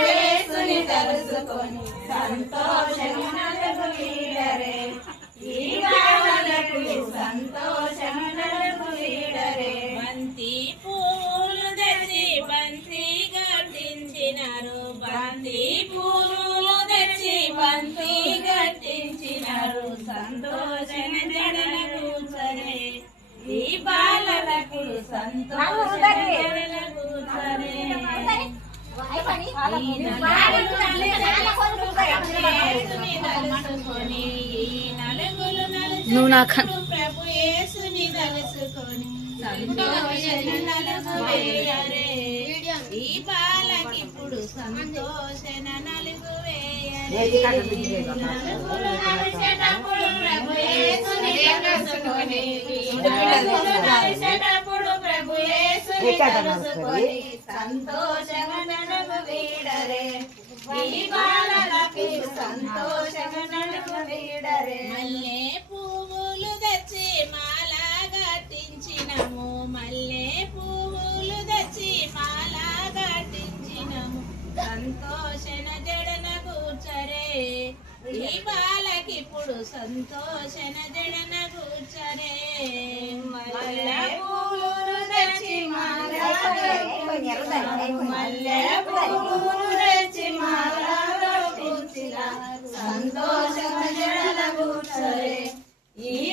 యేసుని తలుసుకొని సంతోషమునకు వీడరే ఈ బాలలకు సంతోషమునకు వీడరే బంతి పూలు తెచ్చి బంతి గట్టించినారు బంతి పూలు తెచ్చి బంతి గట్టించినారు సంతోషన జడల కూర్చరే ఈ బాలలకు సంతోషన జడల కూర్చరే నువ్వు నాకు ప్రభు యేసుని తలుసుకొని సంతోషన నలుగు వేయరే ఈ బాలకిప్పుడు సంతోషన నలుగు వేయరే నలుగులు నలిసేటప్పుడు ప్రభు యేసుని తలుసుకొని నలుగులు నలిసేటప్పుడు ప్రభు యేసుని తలుసుకొని సంతోషమ నలుగు వీడరే ఈ బాలలకు సంతోషమ నలుగు వీడరే మల్లె పువ్వులు తెచ్చి మాల గట్టించినము మల్లె పువ్వులు తెచ్చి మాల గట్టించినము సంతోషన జడన కూర్చరే ఈ బాలకిప్పుడు సంతోషన జడన కూర్చరే మల్లె పువ్వులు తెచ్చి మాల మల్లె పువ్వులు తెచ్చి మాల గట్టించిన సంతోష